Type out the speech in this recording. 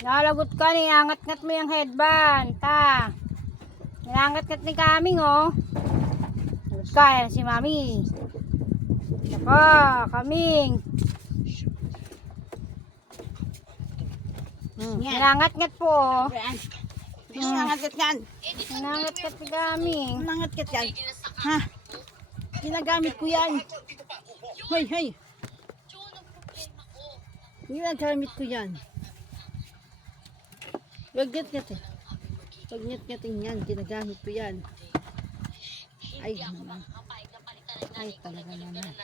Nalagot ka ni, angat-ngat mo yung headband, ta. Nangangat-ngat ni kaming, oh. Lagot ka, yan si mami. Nako, kaming. Hmm, Yan. nangangat-ngat po, oh. Nangangat yan. Nangangat-ngat ni kaming. Nangangat yan. Ha? Ginagamit ko yan. Hoy, hoy. Ginagamit ko yan. Wag ngat ngat eh. Wag ngat ngatin yan. Ginagamit ko yan. Ay, naman. Ay, talaga naman.